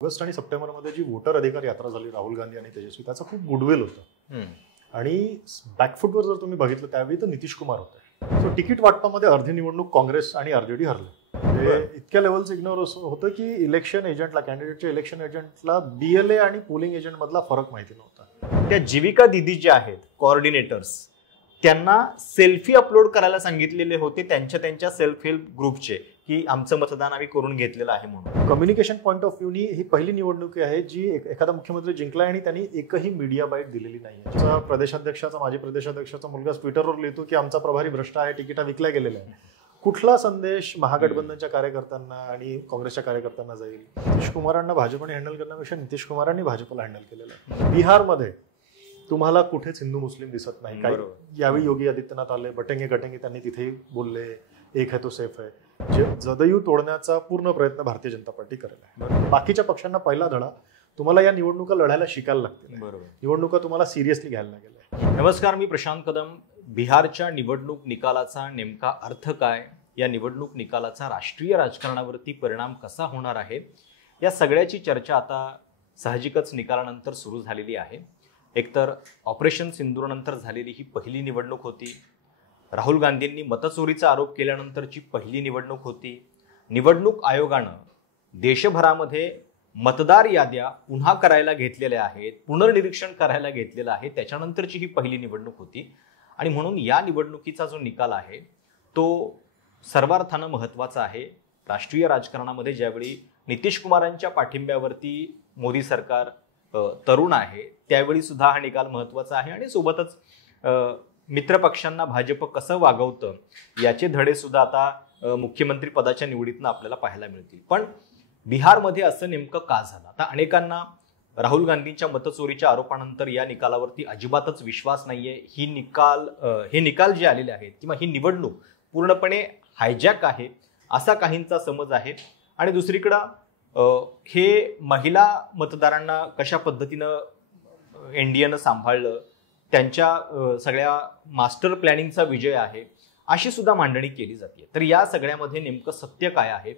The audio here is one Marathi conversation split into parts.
ऑगस्ट आणि सप्टेंबरमध्ये जी वोटर अधिकार यात्रा झाली राहुल गांधी आणि तेजस्वी, त्याचं खूप गुडविल होतं. आणि बॅकफुटवर जर तुम्ही बघितलं त्यावेळी तर नितीश कुमार होते. सो तिकीट वाटपामध्ये अर्धी निवडणूक काँग्रेस आणि आरजेडी हरले. म्हणजे इतक्या लेवलचं इग्नोर होतं की इलेक्शन एजंटला, कॅन्डिडेटच्या इलेक्शन एजंटला BLA आणि पोलिंग एजंट मधला फरक माहिती नव्हता. त्या जीविका दिदी ज्या आहेत कोऑर्डिनेटर्स, त्यांना सेल्फी अपलोड करायला सांगितलेले होते त्यांच्या सेल्फ हेल्प ग्रुपचे की आमचं मतदान आम्ही करून घेतलेलं आहे म्हणून. कम्युनिकेशन पॉईंट ऑफ व्ह्यूनी ही पहिली निवडणूक आहे जी एखादा मुख्यमंत्री जिंकला आणि त्यांनी एकही मीडिया बाईट दिलेली नाही. प्रदेशाध्यक्षाचा, माजी प्रदेशाध्यक्षाचा मुलगा ट्विटरवर लिहितो की आमचा प्रभारी भ्रष्ट आहे, तिकिटा विकल्या गेलेल्या आहे. कुठला संदेश महागठबंधनच्या कार्यकर्त्यांना आणि काँग्रेसच्या कार्यकर्त्यांना जाईल? नितीश कुमारांना भाजपने हँडल करण्यापेक्षा नितीश कुमारांनी भाजपला हँडल केलेलं आहे. बिहारमध्ये तुम्हाला कुठेच हिंदू मुस्लिम दिसत नाही. काही यावेळी योगी आदित्यनाथ आले, बटेंगे गटेंगे त्यांनी तिथेही बोलले, एक है तो सेफ है. जे जदयू तोडण्याचा पूर्ण प्रयत्न भारतीय जनता पार्टी करेल आहे. बाकीच्या पक्षांना पहिला धडा, तुम्हाला या निवडणुका लढायला शिकायला लागतील. निवडणुका तुम्हाला सिरियसली घ्यायला लागेल. नमस्कार, मी प्रशांत कदम. बिहारच्या निवडणूक निकालाचा नेमका अर्थ काय, या निवडणूक निकालाचा राष्ट्रीय राजकारणावरती परिणाम कसा होणार आहे, या सगळ्याची चर्चा आता साहजिकच निकालानंतर सुरू झालेली आहे. एकतर ऑपरेशन सिंदूरनंतर झालेली ही पहिली निवडणूक होती. राहुल गांधींनी मतचोरीचा आरोप केल्यानंतरची पहिली निवडणूक होती. निवडणूक आयोगानं देशभरामध्ये मतदार याद्या पुन्हा करायला घेतलेल्या आहेत, पुनर्निरीक्षण करायला घेतलेलं आहे, त्याच्यानंतरची ही पहिली निवडणूक होती. आणि म्हणून या निवडणुकीचा जो निकाल आहे तो सर्वार्थानं महत्त्वाचा आहे. राष्ट्रीय राजकारणामध्ये ज्यावेळी नितीश कुमारांच्या पाठिंब्यावरती मोदी सरकार तरुण आहे, त्यावेळी सुद्धा हा निकाल महत्त्वाचा आहे. आणि सोबतच मित्रपक्षांना भाजप कसं वागवतं याचे धडे सुद्धा आता मुख्यमंत्री पदाच्या निवडीतनं आपल्याला पाहायला मिळतील. पण बिहारमध्ये असं नेमकं का झालं? आता अनेकांना राहुल गांधींच्या मतचोरीच्या आरोपानंतर या निकालावरती अजिबातच विश्वास नाहीये. हे निकाल जे आलेले आहेत किंवा ही निवडणूक पूर्णपणे हायजॅक आहे असा काहींचा समज आहे. आणि दुसरीकडं हे महिला मतदारांना कशा पद्धतीनं एनडीएनं सांभाळलं, त्यांच्या सगळ्या मास्टर प्लॅनिंगचा विजय आहे अशी सुद्धा मांडणी केली जाते. तर या सगळ्यामध्ये नेमकं सत्य काय आहे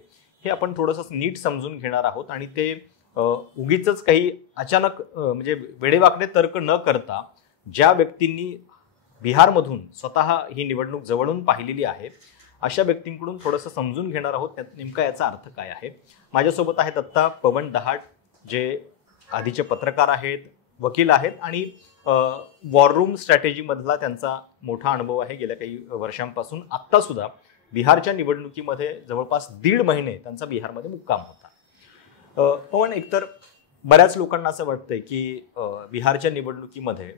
हे आपण थोडंसं नीट समजून घेणार आहोत. आणि ते उगीच काही अचानक म्हणजे वेडेवाकडे तर्क न करता ज्या व्यक्तींनी बिहारमधून स्वतः ही निवडणूक जवळून पाहिलेली आहे अशा व्यक्तींकडून थोडंसं समजून घेणार आहोत त्यात नेमका याचा अर्थ काय आहे. माझ्यासोबत आहेत आत्ता पवन दहाट, जे आधीचे पत्रकार आहेत, वकील आहेत आणि वॉर रूम स्ट्रॅटेजीमधला त्यांचा मोठा अनुभव आहे गेल्या काही वर्षांपासून. आत्ता सुद्धा बिहारच्या निवडणुकीमध्ये जवळपास 1.5 महिने त्यांचा बिहारमध्ये मुक्काम होता. पण एकतर बऱ्याच लोकांना असं वाटतंय की बिहारच्या निवडणुकीमध्ये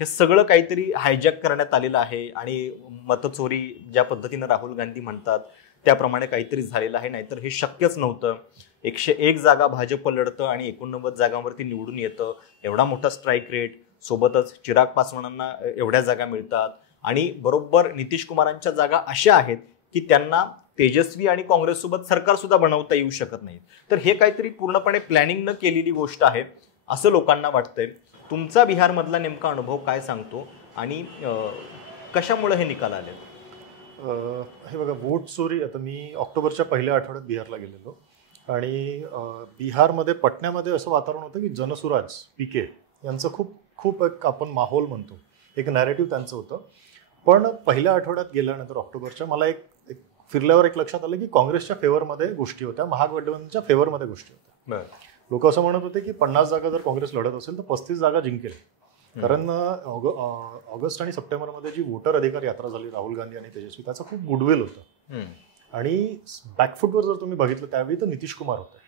हे सगळं काहीतरी हायजॅक करण्यात आलेलं आहे आणि मतचोरी ज्या पद्धतीनं राहुल गांधी म्हणतात त्याप्रमाणे काहीतरी झालेलं आहे, नाहीतर हे शक्यच नव्हतं. 101 जागा भाजप लढतं आणि 89 जागांवरती निवडून येतं. एवढा मोठा स्ट्राईक रेट, सोबतच चिराग पासवानांना एवढ्या जागा मिळतात आणि बरोबर नितीश कुमारांच्या जागा अशा आहेत की त्यांना तेजस्वी आणि काँग्रेससोबत सरकार सुद्धा बनवता येऊ शकत नाही. तर हे काहीतरी पूर्णपणे प्लॅनिंग न केलेली गोष्ट आहे असं लोकांना वाटतंय. तुमचा बिहारमधला नेमका अनुभव काय सांगतो आणि कशामुळे हे निकाल आले? हे बघा, वोट चोरी, आता मी ऑक्टोबरच्या पहिल्या आठवड्यात बिहारला गेलेलो आणि बिहारमध्ये पटण्यामध्ये असं वातावरण होतं की जनसुराज PK यांचं खूप एक आपण माहोल म्हणतो, एक नॅरेटिव्ह त्यांचं होतं. पण पहिल्या आठवड्यात गेल्यानंतर ऑक्टोबरच्या मला एक फिरल्यावर एक लक्षात आलं की काँग्रेसच्या फेवरमध्ये गोष्टी होत्या, महागठबंधनच्या फेवरमध्ये गोष्टी होत्या. लोक असं म्हणत होते की 50 जागा जर काँग्रेस लढत असेल तर 35 जागा जिंकेल. कारण ऑगस्ट आणि सप्टेंबरमध्ये जी वोटर अधिकार यात्रा झाली राहुल गांधी आणि तेजस्वी, त्याचं खूप गुडविल होतं. आणि बॅकफुटवर जर तुम्ही बघितलं त्यावेळी तर नितीश कुमार होते.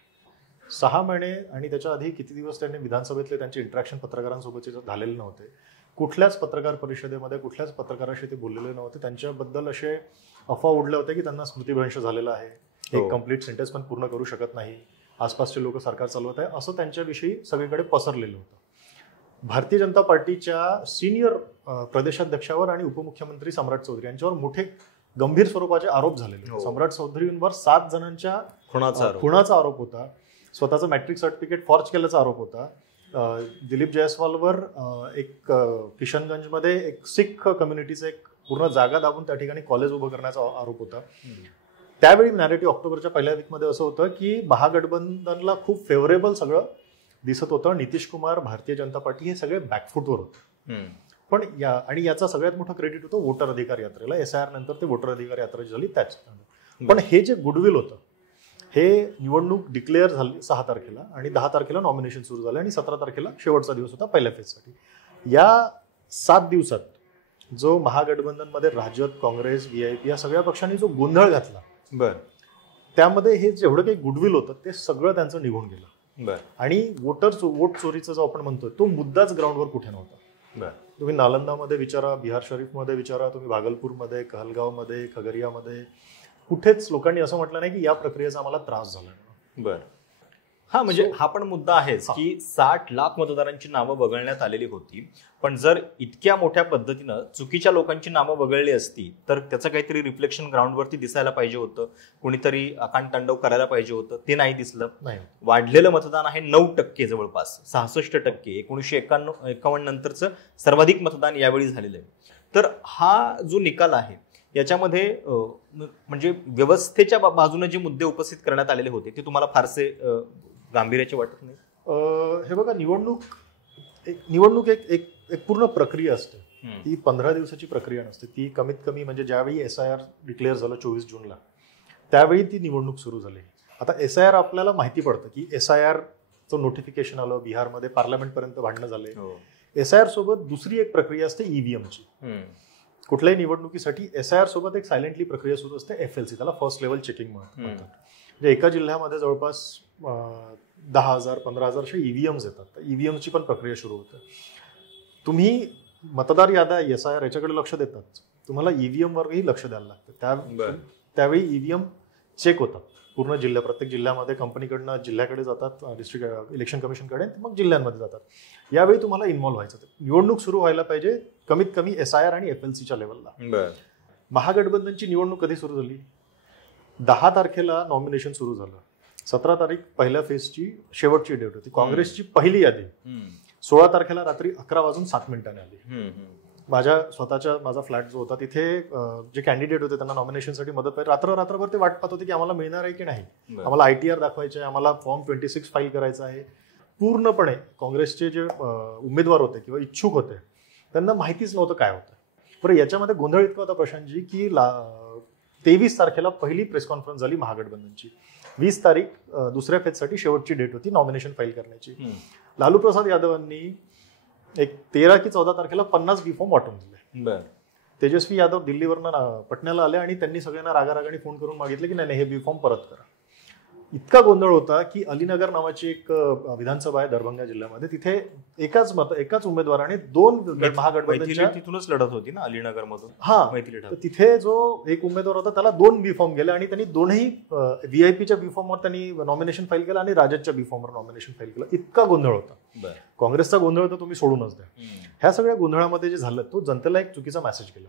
6 महिने आणि त्याच्या आधी किती दिवस त्यांनी विधानसभेतले त्यांचे इंटरॅक्शन पत्रकारांसोबतचे झालेले नव्हते. कुठल्याच पत्रकार परिषदेमध्ये कुठल्याच पत्रकाराशी ते बोललेले नव्हते. त्यांच्याबद्दल असे अफवा उडले होते की त्यांना स्मृतिभ्रंश झालेला आहे, एक कम्प्लीट सेंटेन्स पण पूर्ण करू शकत नाही, आसपासचे लोक सरकार चालवत आहे असं त्यांच्याविषयी सगळीकडे पसरलेलं होतं. भारतीय जनता पार्टीच्या सिनियर प्रदेशाध्यक्षावर आणि उपमुख्यमंत्री सम्राट चौधरी यांच्यावर मोठे गंभीर स्वरूपाचे आरोप झालेले. सम्राट चौधरींवर 7 जणांच्या खुनाचा आरोप होता. स्वतःचं मॅट्रिक सर्टिफिकेट फॉर्ज केल्याचा आरोप होता. दिलीप जयस्वालवर एक किशनगंजमध्ये एक सिख कम्युनिटीचं एक पूर्ण जागा दाबून त्या ठिकाणी कॉलेज उभं करण्याचा आरोप होता. त्यावेळी नॅरेटिव्ह ऑक्टोबरच्या पहिल्या वीकमध्ये असं होतं की महागठबंधनला खूप फेवरेबल सगळं दिसत होतं. नितीश कुमार, भारतीय जनता पार्टी हे सगळे बॅकफूटवर होते. पण याचा सगळ्यात मोठं क्रेडिट होतं वोटर अधिकार यात्रेला. SIR नंतर ते वोटर अधिकार यात्रा झाली त्याच. पण हे जे गुडविल होतं हे निवडणूक डिक्लेअर झाली 6 तारखेला आणि 10 तारखेला नॉमिनेशन सुरू झालं आणि 17 तारखेला शेवटचा दिवस होता पहिल्या फेजसाठी. या 7 दिवसात जो महागठबंधनमध्ये राजद, काँग्रेस, VIP या सगळ्या पक्षांनी जो गोंधळ घातला, त्यामध्ये हे जेवढं काही गुडविल होतं ते सगळं त्यांचं निघून गेलं. आणि वोट चोरीचा जो आपण म्हणतोय तो मुद्दाच ग्राउंडवर कुठे नव्हता. तुम्ही नालंदामध्ये विचारा, बिहार शरीफमध्ये विचारा, तुम्ही भागलपूरमध्ये, कहलगावमध्ये, खगरियामध्ये, कुठेच लोकांनी असं म्हटलं नाही की या प्रक्रियेचा आम्हाला त्रास झाला. हा, म्हणजे हा पण मुद्दा आहेच की 60 लाख मतदारांची नावं वगळण्यात आलेली होती. पण जर इतक्या मोठ्या पद्धतीनं चुकीच्या लोकांची नावं वगळली असती तर त्याचं काहीतरी रिफ्लेक्शन ग्राउंडवरती दिसायला पाहिजे होतं. कोणीतरी आकांतांडव करायला पाहिजे होतं. ते नाही दिसलं. वाढलेलं मतदान आहे 9% जवळपास 66%. 1951 नंतरचं सर्वाधिक मतदान यावेळी झालेलं आहे. तर हा जो निकाल आहे याच्यामध्ये म्हणजे व्यवस्थेच्या बाजूने जे मुद्दे उपस्थित करण्यात आलेले होते ते तुम्हाला फारसे गांभीर्याचे वाटत नाही? हे बघा, निवडणूक एक पूर्ण प्रक्रिया असते. ती 15 दिवसाची प्रक्रिया नसते. ती कमीत कमी म्हणजे ज्यावेळी SIR डिक्लेअर झालं 24 जूनला त्यावेळी ती निवडणूक सुरू झाली. आता SIR आपल्याला माहिती पडतं की SIR चं नोटिफिकेशन आलं, बिहारमध्ये पार्लमेंटपर्यंत भांडणं झाले. SIR सोबत दुसरी एक प्रक्रिया असते EVMची. कुठल्याही निवडणुकीसाठी SIR सोबत एक सायलेंटली प्रक्रिया सुरू असते, FLC, त्याला फर्स्ट लेवल चेकिंग म्हणतात. म्हणजे एका जिल्ह्यामध्ये जवळपास 10,000 15,000 असे EVMs येतात. EVMची पण प्रक्रिया सुरू होते. तुम्ही मतदार याद्या SIR याच्याकडे लक्ष देतात, तुम्हाला EVM वरही लक्ष द्यायला लागतं. त्यावेळी EVM चेक होतात पूर्ण जिल्हा, प्रत्येक जिल्ह्यामध्ये कंपनीकडनं जिल्ह्याकडे जातात, डिस्ट्रिक्ट इलेक्शन कमिशनकडे, मग जिल्ह्यांमध्ये जातात. यावेळी तुम्हाला इन्व्हॉल्व्ह व्हायचं. निवडणूक सुरू व्हायला पाहिजे कमीत कमी SIR आणि FLCच्या लेवलला. महागठबंधनची निवडणूक कधी सुरू झाली? 10 तारखेला नॉमिनेशन सुरू झालं. 17 तारीख पहिल्या फेजची शेवटची डेट होती. काँग्रेसची पहिली यादी 16 तारखेला रात्री 11:07 आली. माझा फ्लॅट जो होता तिथे जे कॅन्डिडेट होते त्यांना नॉमिनेशनसाठी मदत पाहिजे. रात्रभर ते वाट पाहत होते की आम्हाला मिळणार आहे की नाही, आम्हाला ITR दाखवायचे आहे, आम्हाला फॉर्म 26 फाईल करायचा आहे. पूर्णपणे काँग्रेसचे जे उमेदवार होते किंवा इच्छुक होते त्यांना माहितीच नव्हतं काय होतं. बरं, याच्यामध्ये गोंधळ इतका होता प्रशांतजी की 23 तारखेला पहिली प्रेस कॉन्फरन्स झाली महागठबंधनची. 20 तारीख दुसऱ्या फेजसाठी शेवटची डेट होती नॉमिनेशन फाईल करण्याची. लालू प्रसाद यादवांनी एक 13 की 14 तारखेला 50 बी फॉर्म वाटून दिले. तेजस्वी यादव दिल्लीवरनं पटण्याला आले आणि त्यांनी सगळ्यांना रागारागाने फोन करून मागितले की नाही, हे बी फॉर्म परत करा. इतका गोंधळ होता की अलीनगर नावाची एक विधानसभा आहे दरभंगा जिल्ह्यामध्ये, तिथे एकाच उमेदवाराने 2 महागठबंधनच्या तिथूनच लढत होती ना अलीनगर मधून. तर तिथे जो एक उमेदवार होता त्याला 2 बी फॉर्म गेले आणि त्यांनी दोन्ही VIPच्या बी फॉर्मवर त्यांनी नॉमिनेशन फाईल केलं आणि राजदच्या बी फॉर्मवर नॉमिनेशन फाईल केलं. इतका गोंधळ होता. काँग्रेसचा गोंधळ तर तुम्ही सोडूनच द्या. ह्या सगळ्या गोंधळामध्ये जे झालं तो जनतेला एक चुकीचा मेसेज गेला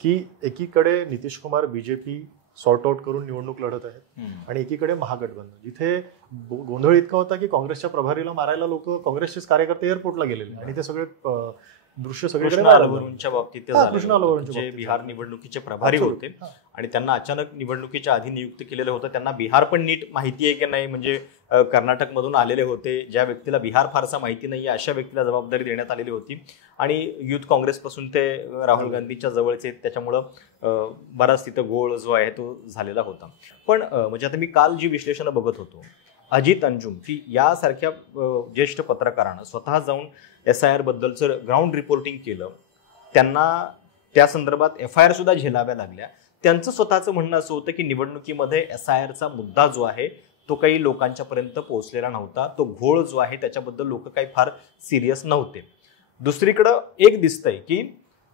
की एकीकडे Nitish Kumar BJP sort out करून निवडणूक लढत आहेत आणि एकीकडे महागठबंधन, जिथे गोंधळ इतका होता की काँग्रेसच्या प्रभारीला मारायला लोक काँग्रेसचेच कार्यकर्ते एअरपोर्टला गेलेले आणि ते सगळे दृश्य सगळीकडे जे बिहार निवडणुकीचे प्रभारी होते आणि त्यांना अचानक निवडणुकीच्या आधी नियुक्त केलेलं होतं. त्यांना बिहार पण नीट माहिती आहे की नाही, म्हणजे कर्नाटक मधून आलेले होते. ज्या व्यक्तीला बिहार फारसा माहिती नाहीये अशा व्यक्तीला जबाबदारी देण्यात आलेली होती आणि युथ काँग्रेसपासून ते राहुल गांधीच्या जवळचे, त्याच्यामुळं बराच तिथं गोळ जो आहे तो झालेला होता. पण म्हणजे आता मी काल जी विश्लेषणं बघत होतो, अजित अंजुम की यासारख्या ज्येष्ठ पत्रकारानं स्वतः जाऊन SIR बद्दलचं ग्राउंड रिपोर्टिंग केलं, त्यांना त्या संदर्भात FIR सुद्धा झेलाव्या लागल्या. त्यांचं स्वतःचं म्हणणं असं होतं की निवडणुकीमध्ये SIRचा मुद्दा जो आहे तो काही लोकांच्या पर्यंत पोहोचलेला नव्हता, तो घोळ जो आहे त्याच्याबद्दल लोक काही फार सिरियस नव्हते. दुसरीकडं एक दिसतंय की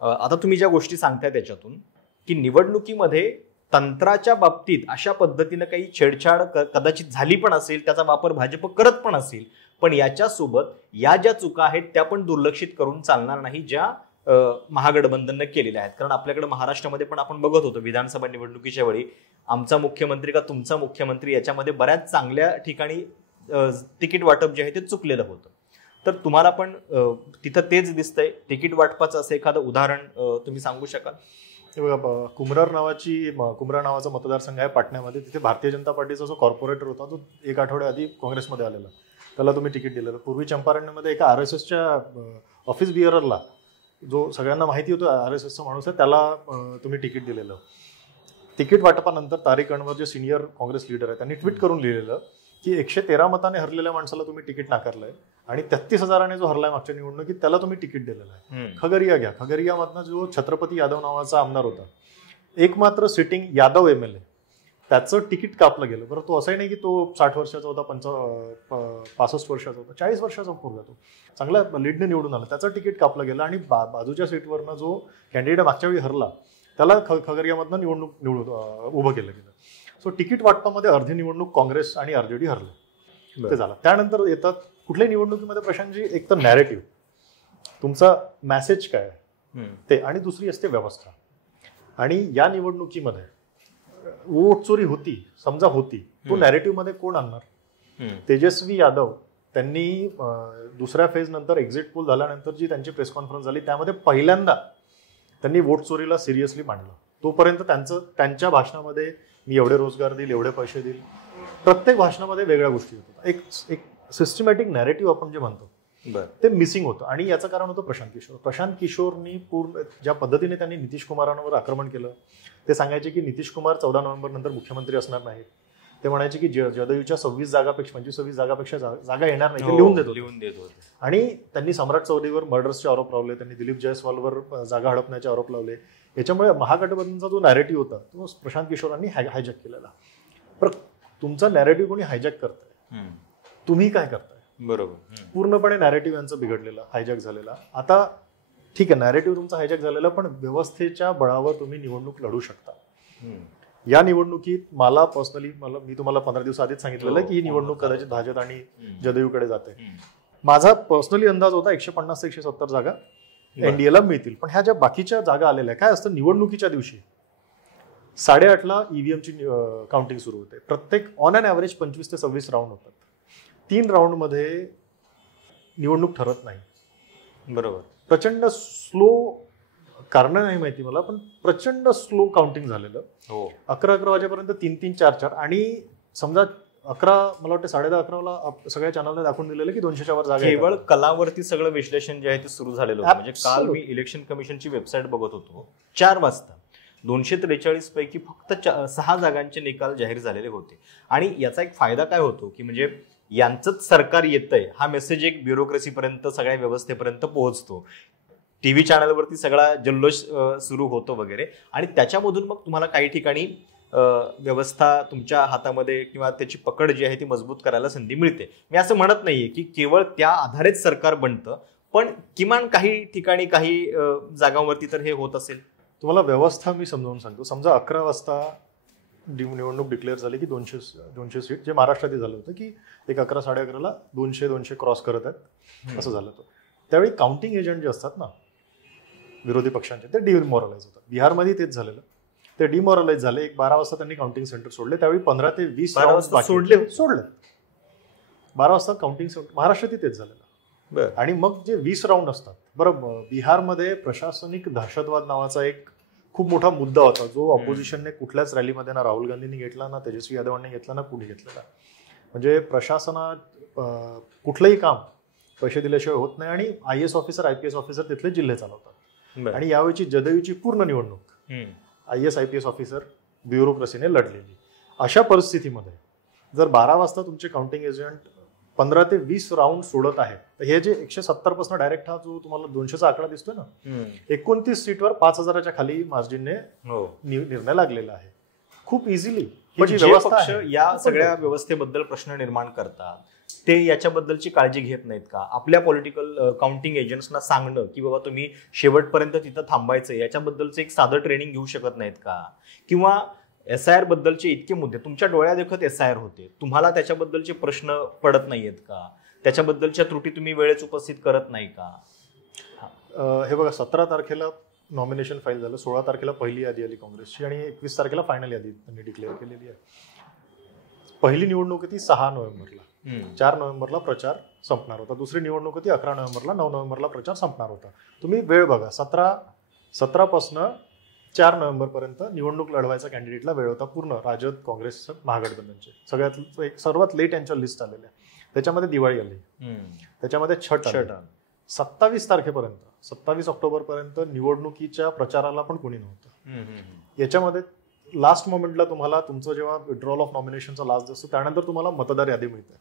आता तुम्ही ज्या गोष्टी सांगताय त्याच्यातून की निवडणुकीमध्ये तंत्राच्या बाबतीत अशा पद्धतीनं काही छेडछाड कदाचित झाली पण असेल, त्याचा वापर भाजप करत पण असेल, पण याच्यासोबत या ज्या चुका आहेत त्या पण दुर्लक्षित करून चालणार नाही ज्या महागठबंधनने केलेल्या आहेत. कारण आपल्याकडे महाराष्ट्रामध्ये पण आपण बघत होतो विधानसभा निवडणुकीच्या वेळी आमचा मुख्यमंत्री का तुमचा मुख्यमंत्री याच्यामध्ये बऱ्याच चांगल्या ठिकाणी तिकीट वाटप जे आहे ते चुकलेलं होतं. तर तुम्हाला पण तिथं तेच दिसतंय. तिकीट वाटपाचं असं एखादं उदाहरण तुम्ही सांगू शकाल? हे बघा, कुमरा नावाचा मतदारसंघ आहे पाटण्यामध्ये. तिथे भारतीय जनता पार्टीचा जो कॉर्पोरेटर होता तो एक आठवड्या आधी काँग्रेसमध्ये आलेला, त्याला तुम्ही तिकीट दिलेलं. पूर्वी चंपारण्यमध्ये एका RSSच्या ऑफिस बिअररला, जो सगळ्यांना माहिती होतं RSSचा माणूस आहे, त्याला तुम्ही तिकीट दिलेलं. तिकीट वाटपानंतर तारिक अनवर जे सिनियर काँग्रेस लीडर आहे त्यांनी ट्विट करून लिहिलेलं की 113 मताने हरलेल्या माणसाला तुम्ही तिकीट नाकारलंय आणि 33,000 जो हरलाय मागच्या निवडणुकीत त्याला तुम्ही तिकीट दिलेलं आहे. खगरिया घ्या, खगरियामधनं जो छत्रपती यादव नावाचा आमदार होता, एकमात्र सिटिंग यादव MLA, त्याचं तिकीट कापलं गेलं. बरं, तो असंही नाही की तो 60 वर्षाचा होता, 65 वर्षाचा होता, 40 वर्षाचा पोरगा, तो चांगल्या लीडने निवडून आला, त्याचं तिकीट कापलं गेलं आणि बाजूच्या सीटवरनं जो कॅन्डिडेट मागच्या वेळी हरला त्याला खगरियामधनं निवडून उभं केलं गेलं. सो तिकीट वाटपामध्ये अर्धी निवडणूक काँग्रेस आणि RJD हरलं, ते झालं. त्यानंतर येतात कुठल्याही निवडणुकीमध्ये प्रशांतजी, एक तर नॅरेटिव्ह, तुमचा मेसेज काय आहे ते, आणि दुसरी असते व्यवस्था. आणि या निवडणुकीमध्ये वोट चोरी होती, समजा होती, तो नॅरेटिव्ह मध्ये कोण आणणार? तेजस्वी यादव त्यांनी दुसऱ्या फेज नंतर एक्झिट पोल झाल्यानंतर जी त्यांची प्रेस कॉन्फरन्स झाली त्यामध्ये पहिल्यांदा त्यांनी वोट चोरीला सिरियसली मांडलं. तोपर्यंत त्यांच्या भाषणामध्ये मी एवढे रोजगार देईल, एवढे पैसे देईल, प्रत्येक भाषणामध्ये वेगळ्या गोष्टी होतात. एक सिस्टमॅटिक नॅरेटिव्ह आपण जे म्हणतो ते मिसिंग होतं. आणि याचं कारण होतं प्रशांत किशोरनी पूर्ण ज्या पद्धतीने त्यांनी नितीश कुमारांवर आक्रमण केलं. ते सांगायचे की नितीश कुमार 14 नोव्हेंबर नंतर मुख्यमंत्री असणार नाहीत. ते म्हणायचे की जदयूच्या 25-26 जागापेक्षा जागा येणार नाही, ते लिहून देत होते. आणि त्यांनी सम्राट चौधरीवर मर्डर्सचे आरोप लावले, त्यांनी दिलीप जयस्वालवर जागा हडपण्याचे आरोप लावले. याच्यामुळे महागठबंधनचा जो नॅरेटिव्ह होता तो प्रशांत किशोरांनी हायजॅक केलेला. पण तुमचा नॅरेटिव्ह कोणी हायजॅक करताय, तुम्ही काय करताय? बरोबर, पूर्णपणे नॅरेटिव्ह यांचा बिघडलेला, हायजॅक झालेला. आता ठीक आहे, नॅरेटिव्ह तुमचा हायजॅक झालेला, पण व्यवस्थेच्या बळावर तुम्ही निवडणूक लढू शकता. या निवडणुकीत मला पर्सनली, मी तुम्हाला 15 दिवस आधीच सांगितलेलं की ही निवडणूक कदाचित भाजप आणि जदयूकडे जाते. माझा पर्सनली अंदाज होता 150 ते 170 जागा NDAला मिळतील. पण ह्या ज्या बाकीच्या जागा आलेल्या, काय असतं, निवडणुकीच्या दिवशी 8:30ला EVMची काउंटिंग सुरू होते. प्रत्येक ऑन अन ॲव्हरेज 25 ते 26 राऊंड होतात. 3 राऊंडमध्ये निवडणूक ठरत नाही. बरोबर, प्रचंड स्लो, कारण नाही माहिती मला, पण प्रचंड स्लो काउंटिंग झालेलं. 11 वाजेपर्यंत 3-3, 4-4, आणि समजा 11, मला वाटतं 10:30-11ला सगळ्या चॅनलने दाखवून दिलेलं की 200च्या वर जागा. केवळ कलावरती सगळं विश्लेषण जे आहे ते सुरू झालेलं होतं. म्हणजे काल मी इलेक्शन कमिशनची वेबसाईट बघत होतो, 4 वाजता 243 पैकी फक्त 6 जागांचे निकाल जाहीर झालेले होते. आणि याचा एक फायदा काय होतो की म्हणजे यांचंच सरकार येतंय हा मेसेज एक ब्युरोक्रेसीपर्यंत, सगळ्या व्यवस्थेपर्यंत पोहोचतो. TV चॅनलवरती सगळा जल्लोष सुरू होतो वगैरे, आणि त्याच्यामधून मग तुम्हाला काही ठिकाणी व्यवस्था तुमच्या हातामध्ये किंवा त्याची पकड जी आहे ती मजबूत करायला संधी मिळते. मी असं म्हणत नाहीये की केवळ त्या आधारेच सरकार बनतं, पण किमान काही ठिकाणी काही जागांवरती तर हे होत असेल. तुम्हाला व्यवस्था मी समजावून सांगतो. समजा 11 वाजता निवडणूक डिक्लेअर झाली की 200 सीट, जे महाराष्ट्रात झालं होतं की एक 11, 11:30ला 200 क्रॉस करत आहेत, असं झालं होतं. त्यावेळी काउंटिंग एजंट जे असतात ना विरोधी पक्षांचे, ते डिमोरलाइज होतात. बिहारमध्ये तेच झालेलं, ते डिमोरलाइज झाले. 12 वाजता त्यांनी काउंटिंग सेंटर सोडले. त्यावेळी 15 ते 20 सोडले. 12 वाजता काउंटिंग सेंटर महाराष्ट्रात तेच झालेलं. आणि मग जे 20 राऊंड असतात, बरं, बिहारमध्ये प्रशासनिक दहशतवाद नावाचा एक खूप मोठा मुद्दा होता, जो ऑपोजिशनने कुठल्याच रॅलीमध्ये ना राहुल गांधींनी घेतला, ना तेजस्वी यादवांनी घेतला, ना कुणी घेतलेला. म्हणजे प्रशासनात कुठलंही काम पैसे दिल्याशिवाय होत नाही, आणि IAS ऑफिसर, IPS ऑफिसर तिथले जिल्हे चालवतात. आणि यावेळी जदयूची पूर्ण निवडणूक IAS IPS ऑफिसर ब्युरोक्रेसीने लढलेली. अशा परिस्थितीमध्ये जर 12 वाजता तुमचे काउंटिंग एजंट 15 ते 20 राऊंड सोडत आहेत, तर हे जे 170 पासून डायरेक्ट हा जो तुम्हाला 200चा आकडा दिसतोय ना, 29 सीटवर 5,000च्या खाली मार्जिनने निर्णय लागलेला आहे, खूप इझिली. पक्ष या सगळ्या व्यवस्थेबद्दल प्रश्न निर्माण करतात, ते याच्याबद्दलची काळजी घेत नाहीत का? आपल्या पॉलिटिकल काउंटिंग एजंट्सना सांगणं की बाबा तुम्ही शेवटपर्यंत तिथं थांबायचं, याच्याबद्दलचं एक साधं ट्रेनिंग घेऊ शकत नाहीत का? किंवा SIR बद्दलचे इतके मुद्दे तुमच्या डोळ्यादेखत SIR होते, तुम्हाला त्याच्याबद्दलचे प्रश्न पडत नाहीयेत का? त्याच्याबद्दलच्या त्रुटी तुम्ही वेळेत उपस्थित करत नाही का? हे बघा, 17 तारखेला नॉमिनेशन फाईल झालं, 16 तारखेला पहिली यादी आली काँग्रेसची, आणि 21 तारखेला फायनल यादी त्यांनी डिक्लेअर केलेली आहे. पहिली निवडणूक होती 6 नोव्हेंबरला, 4 नोव्हेंबरला प्रचार संपणार होता. दुसरी निवडणूक होती 11 नोव्हेंबरला, 9 नोव्हेंबरला प्रचार संपणार होता. तुम्ही वेळ बघा, 17 पासून 4 नोव्हेंबरपर्यंत निवडणूक लढवायचा कॅन्डिडेटला वेळ होता पूर्ण. राजद, काँग्रेस, महागठबंधनचे सर्वात लेट यांच्या लिस्ट आलेल्या. त्याच्यामध्ये दिवाळी आली, त्याच्यामध्ये छठ 27 तारखेपर्यंत 27 ऑक्टोबरपर्यंत निवडणुकीच्या प्रचाराला पण कोणी नव्हतं. याच्यामध्ये लास्ट मोमेंटला तुम्हाला तुमचं जेव्हा विड्रॉल ऑफ नॉमिनेशनचा लास्ट असतो त्यानंतर तुम्हाला मतदार यादी मिळते.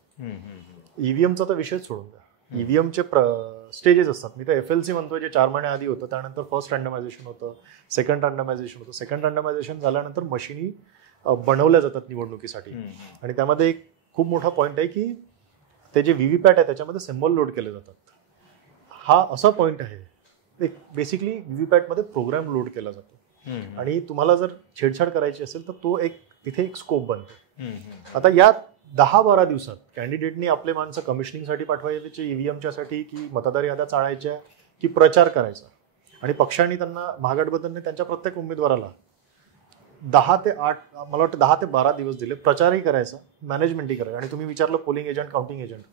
ईव्हीएमचा तर विषय सोडून द्या. ईव्हीएमचे स्टेजेस असतात. मी तर FLC म्हणतोय, जे 4 महिने आधी होतं. त्यानंतर फर्स्ट रँडमायझेशन होतं, सेकंड रँडमायझेशन होतं. सेकंड रँडमायझेशन झाल्यानंतर मशिनी बनवल्या जातात निवडणुकीसाठी. आणि त्यामध्ये एक खूप मोठा पॉईंट आहे की ते जे व्हीव्हीपॅट आहे त्याच्यामध्ये सिम्बॉल लोड केले जातात. हा असा पॉईंट आहे, एक बेसिकली व्हीव्हीपॅटमध्ये प्रोग्राम लोड केला जातो. आणि तुम्हाला जर छेडछाड करायची असेल तर तो तिथे एक स्कोप बनतो. आता या 10-12 दिवसात कॅन्डिडेटनी आपले माणसं कमिशनिंगसाठी पाठवायचे, ईव्हीएमच्यासाठी, की मतदार याद्या चाळायच्या, की प्रचार करायचा. आणि पक्षांनी त्यांना, महागठबंधनने त्यांच्या प्रत्येक उमेदवाराला 10 ते 12 दिवस दिले. प्रचारही करायचा, मॅनेजमेंटही करायचं. आणि तुम्ही विचारलं पोलिंग एजंट, काउंटिंग एजंट,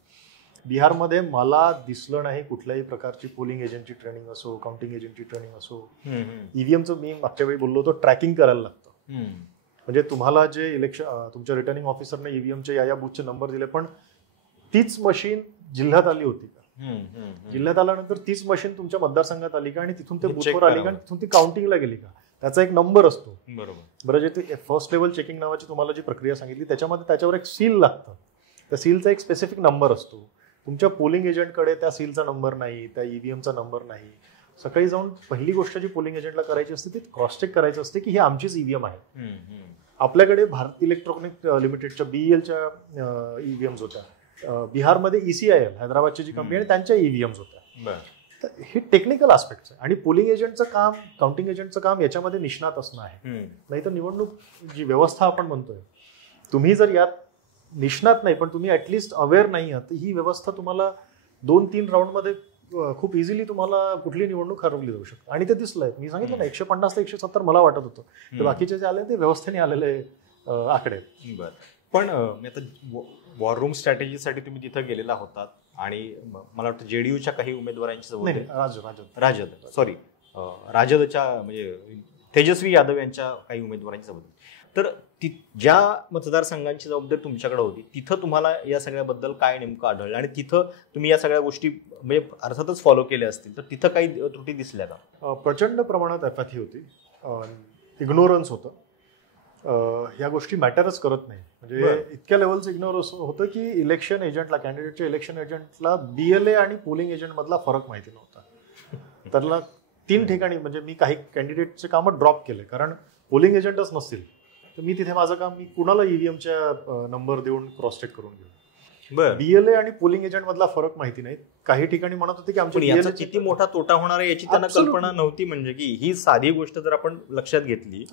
बिहारमध्ये मला दिसलं नाही कुठल्याही प्रकारची पोलिंग एजंटची ट्रेनिंग असो, काउंटिंग एजंटची ट्रेनिंग असो. ईव्हीएमचं मी मागच्या वेळी बोललो होतो, ट्रॅकिंग करायला लागतं. म्हणजे तुम्हाला जे इलेक्शन तुमच्या रिटर्निंग ऑफिसरने ईव्हीएमचे या बूथचे नंबर दिले, पण तीच मशीन जिल्ह्यात आली होती का, जिल्ह्यात आल्यानंतर तीच मशीन तुमच्या मतदारसंघात आली का, आणि तिथून ते बूथवर आली का, आणि तिथून ती काउंटिंगला गेली का, त्याचा एक नंबर असतो. बरं, जे ते फर्स्ट लेवल चेकिंग नावाची तुम्हाला जी प्रक्रिया सांगितली त्याच्यावर एक सील लागतं. त्या सीलचा एक स्पेसिफिक नंबर असतो. तुमच्या पोलिंग एजंटकडे त्या सीलचा नंबर नाही, त्या ईव्हीएमचा नंबर नाही. सकाळी जाऊन पहिली गोष्ट जी पोलिंग एजंटला करायची असते ती क्रॉस चेक करायची असते की ही आमचीच ईव्हीएम आहे. आपल्याकडे भारत इलेक्ट्रॉनिक लिमिटेडच्या BELच्या ईव्हीएम्स होत्या. बिहारमध्ये ECIL हैदराबादची जी कंपनी आहे त्यांच्या ईव्हीएम्स होत्या. तर हे टेक्निकल आस्पेक्ट आहे. आणि पोलिंग एजंटचं काम, काउंटिंग एजंटचं काम याच्यामध्ये निष्णात असणं आहे. नाहीतर निवडणूक जी व्यवस्था आपण म्हणतोय, तुम्ही जर यात निष्णात नाही पण तुम्ही ऍटलिस्ट अवेअर नाही आहात, ही व्यवस्था तुम्हाला 2-3 राऊंडमध्ये खूप इझिली तुम्हाला कुठली निवडणूक हरवली जाऊ शकते. आणि ते दिसलंय. मी सांगितलं ना 150 ते 170 मला वाटत होतं. तर बाकीचे जे आले ते व्यवस्थेने आलेले आकडे. बरं, पण आता वॉर रूम स्ट्रॅटेजीसाठी तुम्ही तिथं गेलेला होतात आणि मला वाटतं JDUच्या काही उमेदवारांची राजदच्या म्हणजे तेजस्वी यादव यांच्या काही उमेदवारांची सोबत. तर ज्या मतदारसंघांची जबाबदारी तुमच्याकडे होती तिथं तुम्हाला या सगळ्याबद्दल काय नेमकं आढळलं, आणि तिथं तुम्ही या सगळ्या गोष्टी म्हणजे अर्थातच फॉलो केल्या असतील, तर तिथं काही त्रुटी दिसल्या का? प्रचंड प्रमाणात अपॅथी होती, इग्नोरन्स होतं. ह्या गोष्टी मॅटरच करत नाही. म्हणजे इतक्या लेवलचं इग्नोरन्स होतं की इलेक्शन एजंटला, कॅन्डिडेटच्या इलेक्शन एजंटला BLA आणि पोलिंग एजंट मधला फरक माहिती नव्हता. त्याला 3 ठिकाणी म्हणजे मी काही कॅन्डिडेटचे कामं ड्रॉप केले, कारण पोलिंग एजंटच नसतील तर मी तिथे माझं काम, मी कुणाला ईव्हीएमच्या नंबर देऊन क्रॉस चेक करून घेऊ. BLA आणि पोलिंग एजंट मधला फरक माहिती नाही. काही ठिकाणी म्हणत होते की आमच्या किती मोठा तोटा होणार आहे याची त्यांना कल्पना नव्हती. म्हणजे की ही साधी गोष्ट जर आपण लक्षात घेतली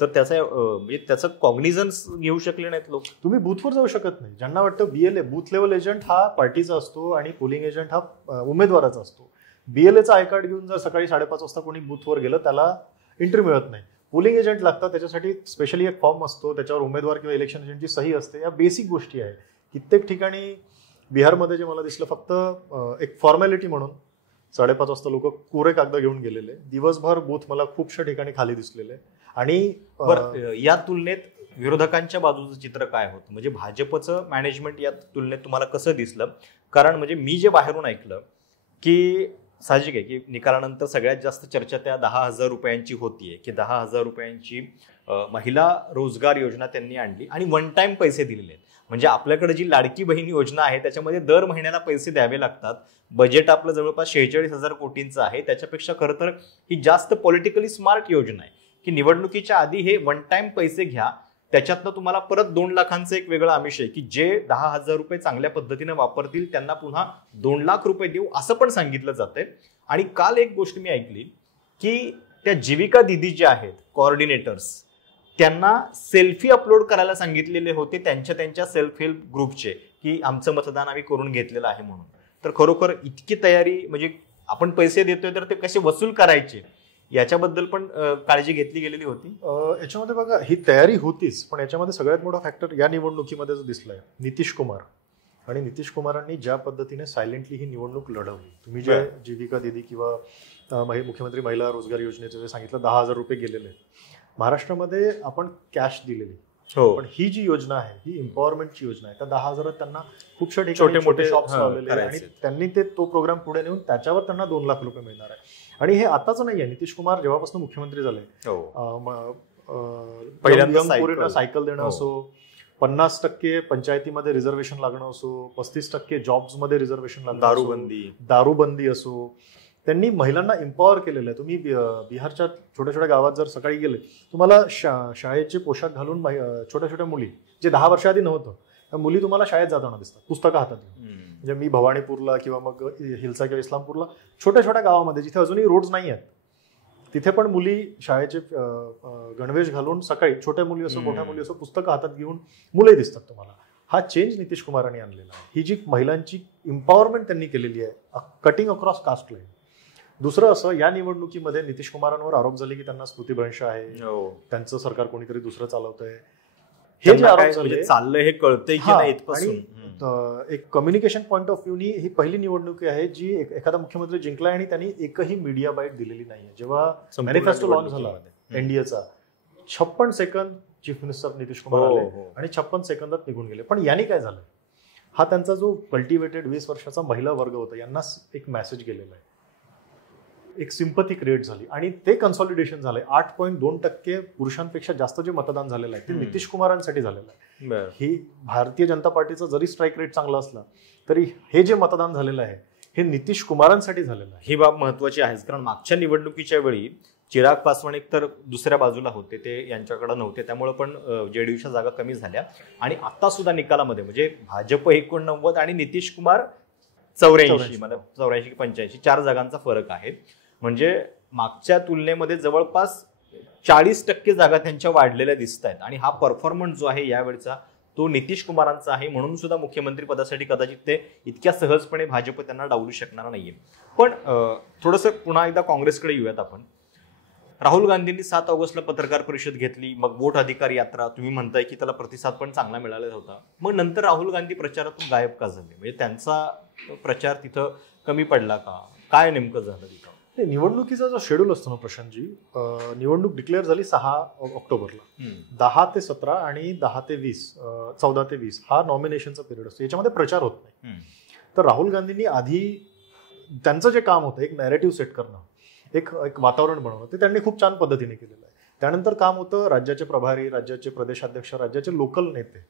तर त्याचं कॉग्निझन्स घेऊ शकले नाहीत लोक. तुम्ही बूथवर जाऊ शकत नाही. ज्यांना वाटतं BLA बूथ लेवल एजंट हा पार्टीचा असतो आणि पोलिंग एजंट हा उमेदवाराचा असतो. BLAचा आय कार्ड घेऊन जर सकाळी 5:30 वाजता कोणी बूथवर गेलं त्याला एंट्री मिळत नाही. पोलिंग एजंट लागतात, त्याच्यासाठी स्पेशली एक फॉर्म असतो, त्याच्यावर उमेदवार किंवा इलेक्शन एजंटची सही असते. या बेसिक गोष्टी आहे. कित्येक ठिकाणी बिहारमध्ये जे मला दिसलं फक्त एक फॉर्मॅलिटी म्हणून 5:30 वाजता लोक कोरे कागद घेऊन गेलेले. दिवसभर बूथ मला खूपशा ठिकाणी खाली दिसलेले. आणि या तुलनेत विरोधकांच्या बाजूचं चित्र काय होतं, म्हणजे भाजपचं मॅनेजमेंट या तुलनेत तुम्हाला कसं दिसलं? कारण म्हणजे मी जे बाहेरून ऐकलं की साहजिक आहे की निकालानंतर सगळ्यात जास्त चर्चा त्या 10,000 रुपयांची होतीये की 10,000 रुपयांची महिला रोजगार योजना त्यांनी आणली आणि वन टाइम पैसे दिलेले आहेत. म्हणजे आपल्याकडे जी लाडकी बहीण योजना आहे त्याच्यामध्ये दर महिन्याला पैसे द्यावे लागतात. बजेट आपलं जवळपास 46,000 कोटींचं आहे. त्याच्यापेक्षा खरं तर ही जास्त पॉलिटिकली स्मार्ट योजना आहे की निवडणुकीच्या आधी हे वन टाइम पैसे घ्या, त्याच्यातनं तुम्हाला परत 2 लाखांचं एक वेगळं आमिष आहे की जे 10,000 रुपये चांगल्या पद्धतीने वापरतील त्यांना पुन्हा 2 लाख रुपये देऊ असं पण सांगितलं जातंय. आणि काल एक गोष्ट मी ऐकली की त्या जीविका दिदी जे आहेत कोऑर्डिनेटर्स, त्यांना सेल्फी अपलोड करायला सांगितलेले होते त्यांच्या सेल्फ हेल्प ग्रुपचे की आमचं मतदान आम्ही करून घेतलेलं आहे म्हणून. तर खरोखर इतकी तयारी, म्हणजे आपण पैसे देतोय तर ते कसे वसूल करायचे याच्याबद्दल पण काळजी घेतली गेलेली होती. याच्यामध्ये बघा ही तयारी होतीच, पण याच्यामध्ये सगळ्यात मोठा फॅक्टर या निवडणुकीमध्ये जो दिसलाय, नितीश कुमार आणि नितीश कुमारांनी ज्या पद्धतीने सायलेंटली ही निवडणूक लढवली, तुम्ही जे जीविका दिदी किंवा मुख्यमंत्री महिला रोजगार योजनेचे जे सांगितलं 10,000 रुपये गेलेले, महाराष्ट्रामध्ये आपण कॅश दिलेली, पण ही जी योजना आहे ही एम्पॉवरमेंटची योजना आहे. त्या 10,000 त्यांना खूपशा ठिकाणी छोटे मोठे शॉप्स लावलेले आणि त्यांनी तो प्रोग्राम पुढे नेऊन त्याच्यावर त्यांना 2 लाख रुपये मिळणार आहे. आणि हे आताच नाहीये, नितीश कुमार जेव्हापासून मुख्यमंत्री झाले, पहिल्यांदा सायकल देणं असो, 50% पंचायतीमध्ये रिझर्वेशन लागणं असो, 35% जॉब्समध्ये रिझर्वेशन लागणं, दारूबंदी असो, त्यांनी महिलांना एम्पॉवर केलेलं आहे. तुम्ही बिहारच्या छोट्या छोट्या गावात जर सकाळी गेले, तुम्हाला शाळेचे पोशाख घालून छोट्या छोट्या मुली, जे 10 वर्षाआधी नव्हतं, त्या मुली तुम्हाला शाळेत जाताना दिसतात पुस्तकं हातात घेऊन. म्हणजे मी भवानीपूरला किंवा मग हिल्सा किंवा इस्लामपूरला छोट्या छोट्या गावामध्ये जिथे अजूनही रोड्स नाही आहेत, तिथे पण मुली शाळेचे गणवेश घालून सकाळी, छोट्या मुली असो मोठ्या मुली असो, पुस्तकं हातात घेऊन मुले दिसतात तुम्हाला. हा चेंज नितीश कुमारांनी आणलेला आहे. ही जी महिलांची एम्पॉवरमेंट त्यांनी केलेली आहे, कटिंग अक्रॉस कास्ट लाईन. दुसरं असं, या निवडणुकीमध्ये नितीश कुमारांवर आरोप झाले की त्यांना स्मृतीभ्रंश आहे, त्यांचं सरकार कोणीतरी दुसरं चालवतंय, हे जे आरोप झाले चाललंय हे कळतंय की नाही इथपासून. एक कम्युनिकेशन पॉईंट ऑफ व्ह्यूनी ही पहिली निवडणूक आहे जी एखादा मुख्यमंत्री जिंकलाय आणि त्यांनी एकही मीडिया बाईट दिलेली नाहीये. जेव्हा मॅनिफेस्टो लॉन्च झाला एनडीएचा, 56 second chief minister Nitish Kumar आले आणि 56 सेकंदात निघून गेले. पण यांनी काय झालं, हा त्यांचा जो कल्टिवेटेड 20 वर्षाचा महिला वर्ग होता, यांना एक मेसेज गेलेला आहे, एक सिंपथी क्रिएट झाली आणि ते कन्सॉलिडेशन झालंय. 8.2% पुरुषांपेक्षा जास्त जे मतदान झालेलं आहे ते नितीश कुमारांसाठी झालेलं आहे. ही भारतीय जनता पार्टीचा जरी स्ट्राईक रेट चांगला असला तरी हे जे मतदान झालेलं आहे हे नितीश कुमारांसाठी झालेलं आहे. ही बाब महत्वाची आहे, कारण मागच्या निवडणुकीच्या वेळी चिराग पासवान एक तर दुसऱ्या बाजूला होते, ते यांच्याकडे नव्हते, त्यामुळे पण जेडीयूच्या जागा कमी झाल्या. आणि आता सुद्धा निकालामध्ये म्हणजे भाजप 89 आणि नितीश कुमार 84, मला 84 की 85, 4 जागांचा फरक आहे. म्हणजे मागच्या तुलनेमध्ये जवळपास 40% जागा त्यांच्या वाढलेल्या दिसत आहेत. आणि हा परफॉर्मन्स जो आहे यावेळचा तो नितीश कुमारांचा आहे, म्हणून सुद्धा मुख्यमंत्री पदासाठी कदाचित ते इतक्या सहजपणे भाजप त्यांना डावलू शकणार नाहीये. पण थोडंसं पुन्हा एकदा काँग्रेसकडे येऊयात आपण. राहुल गांधींनी 7 ऑगस्टला पत्रकार परिषद घेतली, मग वोट अधिकार यात्रा, तुम्ही म्हणताय की त्याला प्रतिसाद पण चांगला मिळालेला होता. मग नंतर राहुल गांधी प्रचारातून गायब का झाले, म्हणजे त्यांचा प्रचार तिथं कमी पडला का, काय नेमकं झालं तिथं? निवडणुकीचा जो शेड्यूल असतो ना प्रशांतजी, निवडणूक डिक्लेअर झाली 6 ऑक्टोबरला, 10 ते 17 आणि 10 ते 20, 14 ते 20 हा नॉमिनेशनचा पिरियड असतो, याच्यामध्ये प्रचार होत नाही. तर राहुल गांधींनी आधी त्यांचं जे काम होतं, एक नॅरेटिव्ह सेट करणं, एक वातावरण बनवणं, ते त्यांनी खूप छान पद्धतीने केलेलं आहे. त्यानंतर काम होतं राज्याचे प्रभारी, राज्याचे प्रदेशाध्यक्ष, राज्याचे लोकल नेते,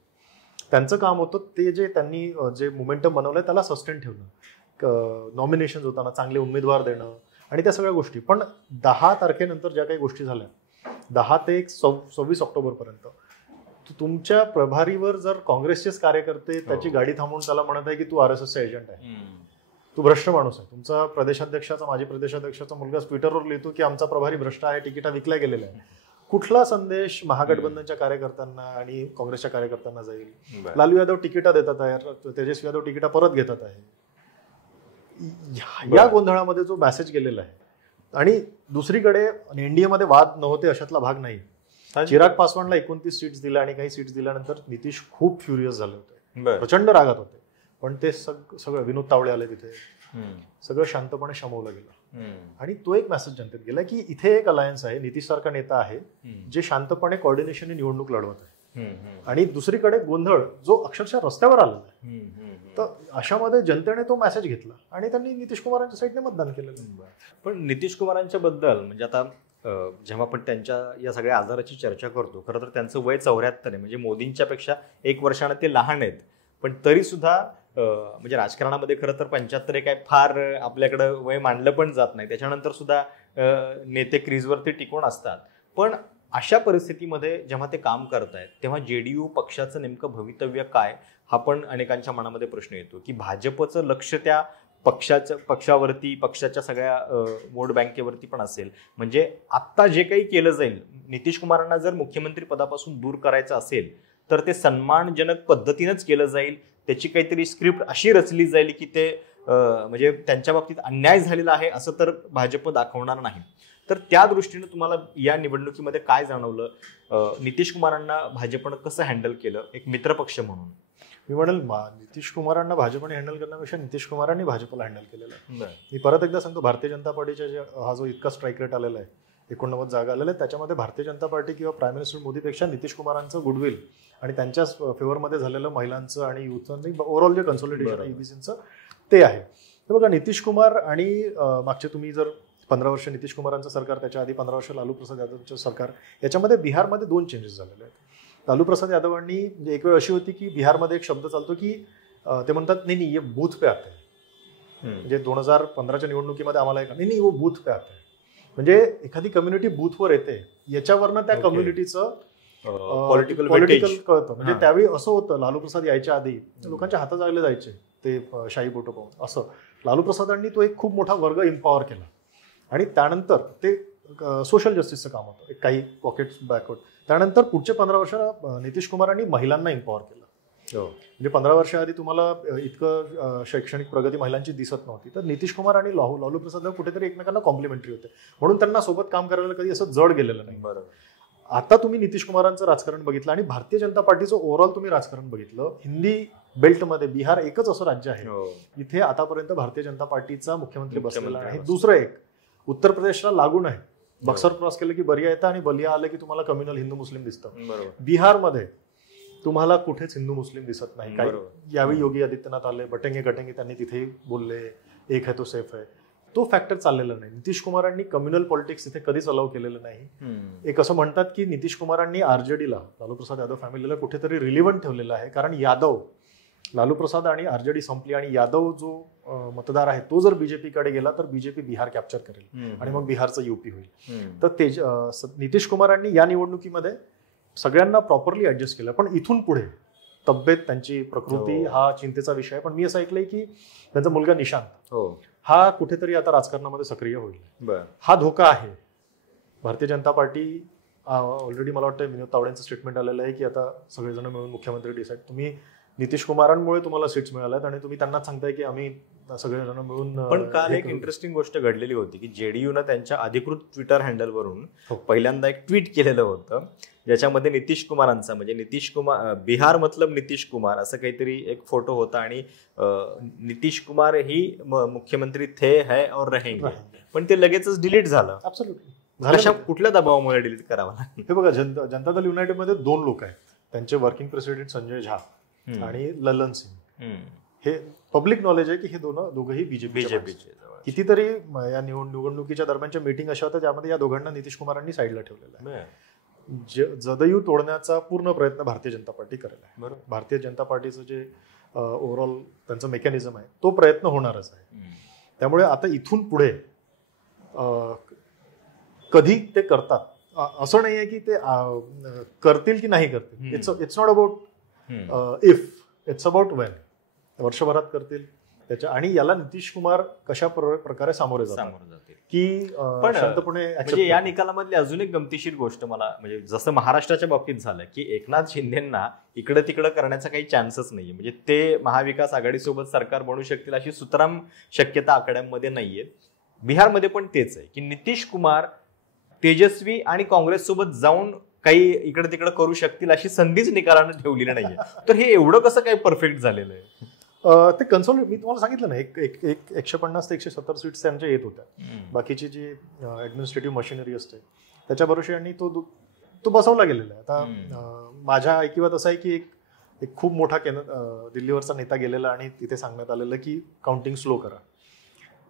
त्यांचं काम होतं ते जे त्यांनी जे मोमेंटम बनवलंय त्याला सस्टेन ठेवणं, नॉमिनेशन होताना चांगले उमेदवार देणं आणि त्या सगळ्या गोष्टी. पण 10 तारखेनंतर ज्या काही गोष्टी झाल्या, 10 ते 26 ऑक्टोबरपर्यंत, तुमच्या प्रभारीवर जर काँग्रेसचेच कार्यकर्ते त्याची गाडी थांबवून त्याला म्हणत आहे की तू RSSचा एजंट आहे, तू भ्रष्ट माणूस आहे, तुमचा प्रदेशाध्यक्षाचा, माजी प्रदेशाध्यक्षाचा मुलगा ट्विटरवर लिहितो की आमचा प्रभारी भ्रष्ट आहे, तिकिटा विकल्या गेलेल्या आहे, कुठला संदेश महागठबंधनच्या कार्यकर्त्यांना आणि काँग्रेसच्या कार्यकर्त्यांना जाईल? लालू यादव तिकिटा देतात आहे, तेजस्वी यादव तिकिटा परत घेतात आहे, या गोंधळामध्ये जो मेसेज गेलेला आहे. आणि दुसरीकडे एनडीएमध्ये वाद नव्हते अशातला भाग नाही. चिराग पासवानला 29 सीट्स दिल्या आणि काही सीट्स दिल्यानंतर नितीश खूप फ्युरियस झाले होते, प्रचंड रागात होते. पण ते सगळं विनोद तावडे आले तिथे, सगळं शांतपणे शमवलं गेलं. आणि तो एक मेसेज जनतेत गेला की इथे एक अलायन्स आहे, नितीश सारखा नेता आहे जे शांतपणे कोऑर्डिनेशनने निवडणूक लढवत आहे. आणि दुसरीकडे गोंधळ जो अक्षरशः रस्त्यावर आलेला आहे. तर अशामध्ये जनतेने तो मेसेज घेतला आणि त्यांनी नितीश कुमारांच्या साईडने मतदान केलं. पण नितीश कुमारांच्या बद्दल म्हणजे आता जेव्हा आपण त्यांच्या या सगळ्या आजाराची चर्चा करतो, खरं तर त्यांचं वय 74 आहे, म्हणजे मोदींच्या पेक्षा 1 वर्षानं ते लहान आहेत. पण तरी सुद्धा म्हणजे राजकारणामध्ये खरं तर 75 काय फार आपल्याकडं वय मानलं पण जात नाही, त्याच्यानंतर सुद्धा नेते क्रीजवरती टिकून असतात. पण अशा परिस्थितीमध्ये जेव्हा ते काम करतायत तेव्हा जेडीयू पक्षाचं नेमकं भवितव्य काय, हा पण अनेकांच्या मनामध्ये प्रश्न येतो की भाजपचं लक्ष त्या पक्षावरती, पक्षाच्या सगळ्या वोट बँकेवरती पण असेल. म्हणजे आत्ता जे काही केलं जाईल, नितीश कुमारांना जर मुख्यमंत्री पदापासून दूर करायचं असेल तर ते सन्मानजनक पद्धतीनंच केलं जाईल, त्याची काहीतरी स्क्रिप्ट अशी रचली जाईल की ते म्हणजे त्यांच्या बाबतीत अन्याय झालेला आहे असं तर भाजप दाखवणार नाही. तर त्या दृष्टीनं तुम्हाला या निवडणुकीमध्ये काय जाणवलं, नितीश कुमारांना भाजपनं कसं हँडल केलं एक मित्रपक्ष म्हणून? मी म्हणेल नितीश कुमारांना भाजपने हँडल करण्यापेक्षा नितीश कुमारांनी भाजपला हँडल केलेलं आहे. बरं. मी परत एकदा सांगतो, भारतीय जनता पार्टीच्या हा जो इतका स्ट्राईक रेट आलेला आहे, 89 जागा आलेल्या आहेत, त्याच्यामध्ये भारतीय जनता पार्टी किंवा प्राईम मिनिस्टर मोदीपेक्षा नितीश कुमारांचं गुडविल आणि त्यांच्या फेवरमध्ये झालेलं महिलांचं आणि युथचं ओव्हरऑल जे कन्सॉलिडेशन आहे ईबीसीचं ते आहे. हे बघा, नितीश कुमार आणि मागचे तुम्ही जर 15 वर्ष नितीश कुमारांचं सरकार, त्याच्या आधी 15 वर्ष लालू प्रसाद यादवचं सरकार, याच्यामध्ये बिहारमध्ये 2 चेंजेस झालेले आहेत. लालू प्रसाद यादवांनी एक वेळ अशी होती की बिहारमध्ये एक शब्द चालतो की ते म्हणतात नाही ये बूथ पे आते हैं. म्हणजे 2015च्या निवडणुकीमध्ये आम्हाला एक नाही वो बूथ पे आते हैं, म्हणजे एखादी कम्युनिटी बूथवर येते, याच्यावरनं त्या कम्युनिटीचं पॉलिटिकल कळतं. म्हणजे त्यावेळी असं होतं, लालू प्रसाद यायच्या आधी लोकांच्या हातात जायला जायचे ते शाही फोटो पाहून. असं लालू प्रसादांनी तो एक खूप मोठा वर्ग एम्पॉवर केला आणि त्यानंतर ते सोशल जस्टिसचं काम होतं, एक काही पॉकेट्स बॅकवर्ड. त्यानंतर पुढचे 15 वर्ष नितीश कुमारांनी महिलांना एम्पॉवर केलं. म्हणजे 15 वर्षाआधी तुम्हाला इतकं शैक्षणिक प्रगती महिलांची दिसत नव्हती, तर नितीश कुमार आणि लालू प्रसाद कुठेतरी एकमेकांना कॉम्प्लिमेंटरी होते, म्हणून त्यांना सोबत काम करायला कधी असं जड गेलेलं नाही. बरोबर. आता तुम्ही नितीश कुमारांचं राजकारण बघितलं आणि भारतीय जनता पार्टीचं ओव्हरऑल तुम्ही राजकारण बघितलं, हिंदी बेल्टमध्ये बिहार एकच असं राज्य आहे इथे आतापर्यंत भारतीय जनता पार्टीचा मुख्यमंत्री बसलेला आहे. दुसरं एक उत्तर प्रदेशला लागून आहे, बक्सर क्रॉस केलं की बलिया येतं आणि बलिया आलं की तुम्हाला कम्युनल हिंदू मुस्लिम दिसतं. बिहारमध्ये तुम्हाला कुठेच हिंदू मुस्लिम दिसत नाही. काही यावेळी योगी आदित्यनाथ आले, बटेंगे गटेंगे त्यांनी तिथे बोलले, एक है तो सेफ है, तो फॅक्टर चाललेला नाही. नितीश कुमारांनी कम्युनल पॉलिटिक्स इथे कधीच अलाव केलेलं नाही. एक असं म्हणतात की नितीश कुमारांनी आरजेडीला, लालू प्रसाद यादव फॅमिलीला कुठेतरी रिलिव्हंट ठेवलेलं आहे, कारण यादव, लालू प्रसाद आणि आरजेडी संपली आणि यादव जो मतदार आहे तो जर बीजेपीकडे गेला तर बीजेपी बिहार कॅप्चर करेल आणि मग बिहारचं युपी होईल. तर नितीश कुमारांनी या निवडणुकीमध्ये सगळ्यांना प्रॉपरली ऍडजस्ट केलं. पण इथून पुढे तब्येत, त्यांची प्रकृती हा चिंतेचा विषय आहे. पण मी असं ऐकलंय की त्यांचा मुलगा निशांत हा कुठेतरी आता राजकारणामध्ये सक्रिय होईल. हा धोका आहे. भारतीय जनता पार्टी ऑलरेडी, मला वाटतं विनोद तावडेंचं स्टेटमेंट आलेलं आहे की आता सगळेजण मिळून मुख्यमंत्री डिसाईड, तुम्ही नितीश कुमारांमुळे तुम्हाला सीट्स मिळाल्यात आणि तुम्ही त्यांनाच सांगताय की आम्ही सगळेजण मिळून. पण काल एक इंटरेस्टिंग गोष्ट घडलेली होती की जेडीयूनं त्यांच्या अधिकृत ट्विटर हँडलवरून पहिल्यांदा एक ट्विट केलेलं होतं, ज्याच्यामध्ये नितीश कुमारांचा, म्हणजे नितीश कुमार बिहार मतलब नितीश कुमार असं काहीतरी एक फोटो होता आणि नितीश कुमार ही मुख्यमंत्री थे है और रहेंगे, पण ते लगेचच डिलीट झालं. ऍब्सोल्युटली. कुठल्या दबावामुळे डिलीट करावं लागलं? हे बघा, जनता दल युनायटेड मध्ये 2 लोक आहेत, त्यांचे वर्किंग प्रेसिडेंट संजय झा आणि ललन सिंग. हे पब्लिक नॉलेज आहे की हे दोघंही बीजेपीचे. कितीतरी या निवडणुकीच्या दरम्यानच्या मीटिंग अशा होत्या ज्यामध्ये या दोघांना नितीश कुमारांनी साईडला ठेवलेलं आहे. जदयू तोडण्याचा पूर्ण प्रयत्न भारतीय जनता पार्टी करेल आहे. भारतीय जनता पार्टीचं जे ओव्हरऑल त्यांचं मेकॅनिझम आहे तो प्रयत्न होणारच आहे. त्यामुळे आता इथून पुढे कधी ते करतात असं नाही आहे की ते करतील की नाही करतील. It's not about if, it's about Wien. वर्षभरात करतील त्याच्या. आणि याला नितीश कुमार कशा प्रकारे सामोरे जातात की शांतपणे. म्हणजे या निकालामधली अजून एक गमतीशीर गोष्ट मला, म्हणजे जसं महाराष्ट्राच्या बाबतीत झालं की एकनाथ शिंदेंना इकडं तिकडं करण्याचा काही चान्सच नाहीये, म्हणजे ते महाविकास आघाडीसोबत सरकार बनू शकतील अशी सुतराम शक्यता आकड्यांमध्ये नाहीये. बिहारमध्ये पण तेच आहे की नितीश कुमार तेजस्वी आणि काँग्रेस सोबत जाऊन काही इकडे तिकडे करू शकतील अशी संधीच निकालानं ठेवलेली नाहीये. तर हे एवढं कसं काय परफेक्ट झालेलं आहे? ते कन्सोलिडेट, मी तुम्हाला सांगितलं ना, 150 ते 170 सीट्स त्यांच्या येत होत्या. बाकीची जी ऍडमिनिस्ट्रेटिव्ह मशिनरी असते त्याच्या भरोशाने तो बसवला गेलेला आहे. आता माझ्या ऐकिवात असं आहे की एक खूप मोठा दिल्लीवरचा नेता गेलेला आणि तिथे सांगण्यात आलेलं की काउंटिंग स्लो करा.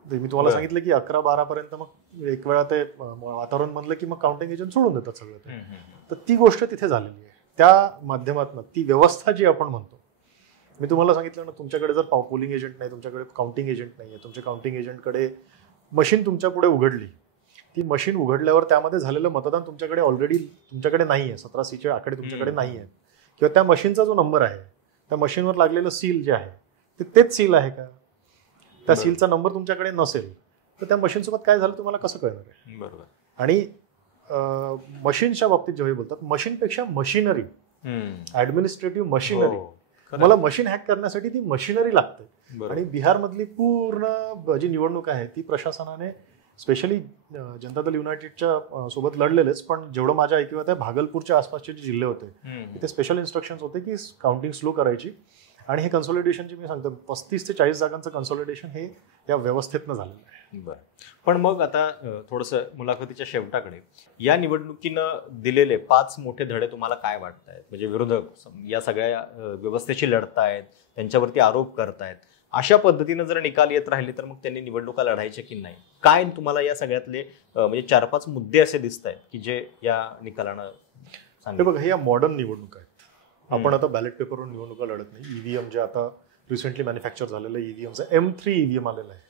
मी तुम्हाला सांगितलं की 11-12 पर्यंत मग एक वेळा ते वातावरण बनलं की मग काउंटिंग एजंट सोडून देतात सगळं. तर ती गोष्ट तिथे झालेली आहे. त्या माध्यमातून ती व्यवस्था जी आपण म्हणतो, मी तुम्हाला सांगितलं ना, तुमच्याकडे जर पोलिंग एजंट नाही, तुमच्याकडे काउंटिंग एजंट नाही आहे, तुमच्या काउंटिंग एजंटकडे मशीन तुमच्या पुढे उघडली, ती मशीन उघडल्यावर त्यामध्ये झालेलं मतदान तुमच्याकडे ऑलरेडी तुमच्याकडे नाही आहे, 17 सीचे आकडे तुमच्याकडे नाही आहेत, किंवा त्या मशीनचा जो नंबर आहे, त्या मशीनवर लागलेलं सील जे आहे ते तेच सील आहे का, त्या सीलचा नंबर तुमच्याकडे नसेल तर त्या मशीनसोबत काय झालं तुम्हाला कसं कळणार आहे? बरोबर. आणि मशीनच्या बाबतीत जेव्हा बोलतात, मशीनपेक्षा मशिनरी, ऍडमिनिस्ट्रेटिव्ह मशिनरी, मला मशीन हॅक करण्यासाठी ती मशिनरी लागते. आणि बिहारमधली पूर्ण जी निवडणूक आहे ती प्रशासनाने, स्पेशली जनता दल युनायटेडच्या सोबत लढलेलेच, पण जेवढं माझ्या ऐकिवात आहे भागलपूरच्या आसपासचे जे जिल्हे होते तिथे स्पेशल इन्स्ट्रक्शन्स होते की काउंटिंग स्लो करायची आणि हे कन्सॉलिडेशनची मी सांगतो 35 ते 40 जागांचं कन्सॉलिडेशन हे या व्यवस्थेतनं झालेलं आहे. बरं, पण मग आता थोडंसं मुलाखतीच्या शेवटाकडे, या निवडणुकीनं दिलेले 5 मोठे धडे तुम्हाला काय वाटत आहेत? म्हणजे विरोधक या सगळ्या व्यवस्थेशी लढतायत, त्यांच्यावरती आरोप करतायत, अशा पद्धतीनं जर निकाल येत राहिले तर मग त्यांनी निवडणुका लढायच्या की नाही? काय तुम्हाला या सगळ्यातले म्हणजे 4-5 मुद्दे असे दिसत आहेत की जे या निकालानं हे बघा, हे या मॉडर्न निवडणुका आहेत. आपण आता बॅलेट पेपरवर निवडणुका लढत नाही. ईव्हीएम जे आता रिसेंटली मॅन्युफॅक्चर झालेलं ईव्हीएमचं M3 ईव्हीएम आलेलं आहे.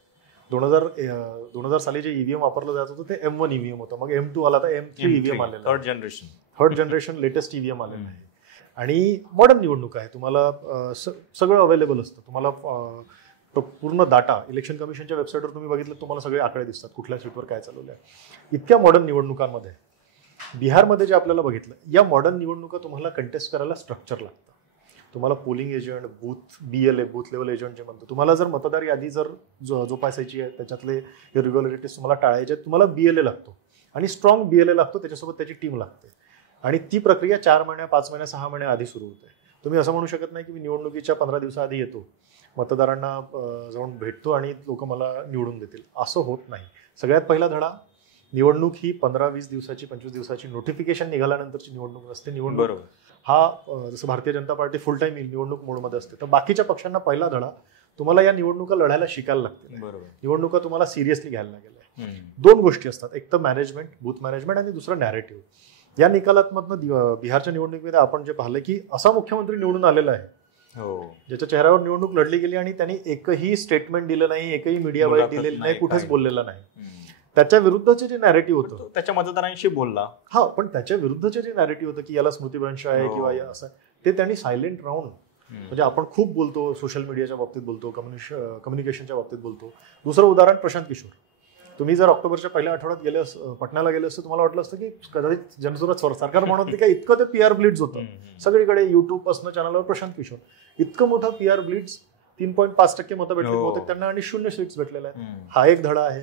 2000 साली जे ईव्हीएम वापरलं जात होतं ते M1 ईव्हीएम होतं, मग M2 आला, तर M3 ईव्हीएम आलेलं, थर्ड जनरेशन लेटेस्ट ईव्हीएम आलेलं आहे. आणि मॉडर्न निवडणूक आहे, तुम्हाला सगळं अवेलेबल असतं. तुम्हाला पूर्ण डाटा इलेक्शन कमिशनच्या वेबसाईटवर तुम्ही बघितलं, तुम्हाला सगळे आकडे दिसतात कुठल्या सीटवर काय चालवलं आहे. इतक्या मॉडर्न निवडणुकांमध्ये बिहारमध्ये जे आपल्याला बघितलं, या मॉडर्न निवडणुका तुम्हाला कंटेस्ट करायला स्ट्रक्चर लागतं. तुम्हाला polling agent, booth BLA booth level agent जे म्हणतो, तुम्हाला जर मतदार यादी जर जोपासायची आहे, त्याच्यातले इरेग्युलरिटीज तुम्हाला टाळायचे आहेत, तुम्हाला BLA लागतो आणि स्ट्रॉंग BLA लागतो, त्याच्यासोबत त्याची टीम लागते. आणि ती प्रक्रिया 4 महिन्या, 5 महिन्या, 6 महिन्या आधी सुरू होते. तुम्ही असं म्हणू शकत नाही की मी निवडणुकीच्या 15 दिवसाआधी येतो, मतदारांना जाऊन भेटतो आणि लोक मला निवडून देतील, असं होत नाही. सगळ्यात पहिला धडा, निवडणूक ही 15-20 दिवसाची, 25 दिवसाची नोटिफिकेशन निघाल्यानंतरची निवडणूक नसते. निवडणूक हा जसं भारतीय जनता पार्टी फुल टाइम निवडणूक मोडमध्ये असते, तर बाकीच्या पक्षांना पहिला धडा, तुम्हाला या निवडणुका लढायला शिकायला लागते. निवडणुका तुम्हाला सिरियसली घ्यायला लागेल. 2 गोष्टी असतात, एक तर मॅनेजमेंट, बूथ मॅनेजमेंट, आणि दुसरं नॅरेटिव्ह. या निकालातमधनं बिहारच्या निवडणुकीमध्ये आपण जे पाहिलं की असा मुख्यमंत्री निवडून आलेला आहे ज्याच्या चेहऱ्यावर निवडणूक लढली गेली आणि त्यांनी एकही स्टेटमेंट दिलं नाही, एकही मीडिया वाईट दिलेली नाही, कुठेच बोललेला नाही. त्याच्या विरुद्धचे जे नॅरेटिव्ह होतं, त्याच्या मतदारांशी बोलला, हा, पण त्याच्या विरुद्धचे जे नॅरेटिव्ह होतं की याला स्मृतिभ्रंश आहे किंवा असं, ते त्यांनी सायलेंट राहून, म्हणजे आपण खूप बोलतो सोशल मीडियाच्या बाबतीत बोलतो, कम्युनिकेशनच्या बाबतीत बोलतो. दुसरं उदाहरण प्रशांत किशोर. तुम्ही जर ऑक्टोबरच्या पहिल्या आठवड्यात गेले, पटण्याला गेले असते, तुम्हाला वाटलं असतं की कदाचित जनसुराज सरकार म्हणत काय, इतकं ते PR ब्लिट्स होतं सगळीकडे, युट्यूब पासून चॅनलवर प्रशांत किशोर, इतकं मोठं PR ब्लिट्स, 3.5% मतं भेटले होते त्यांना आणि 0 सीट्स भेटलेल्या आहेत. हा एक धडा आहे.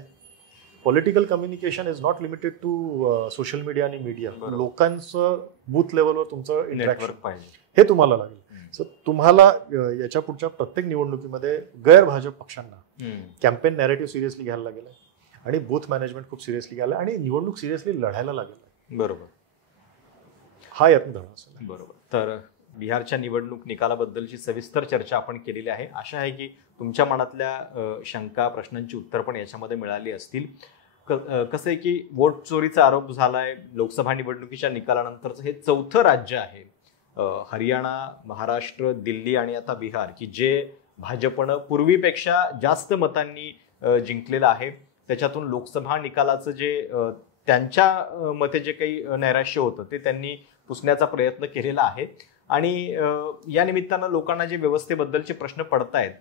Political communication is not limited to social media आणि मीडिया. लोकांचं बूथ लेवलवर तुमचं इंटरॅक्शन पाहिजे, हे तुम्हाला लागेल. सो तुम्हाला याच्या पुढच्या प्रत्येक निवडणुकीमध्ये गैर भाजप पक्षांना कॅम्पेन नॅरेटिव्ह सिरियसली घ्यायला लागेल आणि बूथ मॅनेजमेंट खूप सिरियसली घ्यायला आणि निवडणूक सिरियसली लढायला लागेल. बरोबर, हा यातून धडा असेल. बरोबर. तर बिहारच्या निवडणूक निकालाबद्दलची सविस्तर चर्चा आपण केलेली आहे. आशा आहे की तुमच्या मनातल्या शंका, प्रश्नांची उत्तर पण याच्यामध्ये मिळाली असतील. कसं आहे की वोट चोरीचा आरोप झालाय, लोकसभा निवडणुकीच्या निकालानंतरचं हे 4थं राज्य आहे. हरियाणा, महाराष्ट्र, दिल्ली आणि आता बिहार की जे भाजपनं पूर्वीपेक्षा जास्त मतांनी जिंकलेलं आहे. त्याच्यातून लोकसभा निकालाचं जे त्यांच्या मते जे काही नैराश्य होतं ते त्यांनी पुसण्याचा प्रयत्न केलेला आहे. आणि या निमित्तानं लोकांना जे व्यवस्थेबद्दलचे प्रश्न पडतायत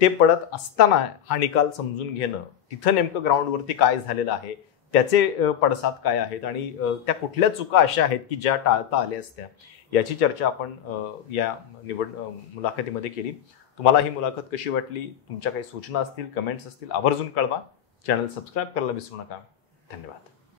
ते पडत असताना हा निकाल समजून घेणं, तिथं नेमकं ग्राउंडवरती काय झालेलं आहे, त्याचे पडसाद काय आहेत आणि त्या कुठल्या चुका अशा आहेत की ज्या टाळता आल्या असत्या, याची चर्चा आपण या मुलाखतीमध्ये केली. तुम्हाला ही मुलाखत कशी वाटली, तुमच्या काही सूचना असतील, कमेंट्स असतील, आवर्जून कळवा. चॅनल सबस्क्राईब करायला विसरू नका. धन्यवाद.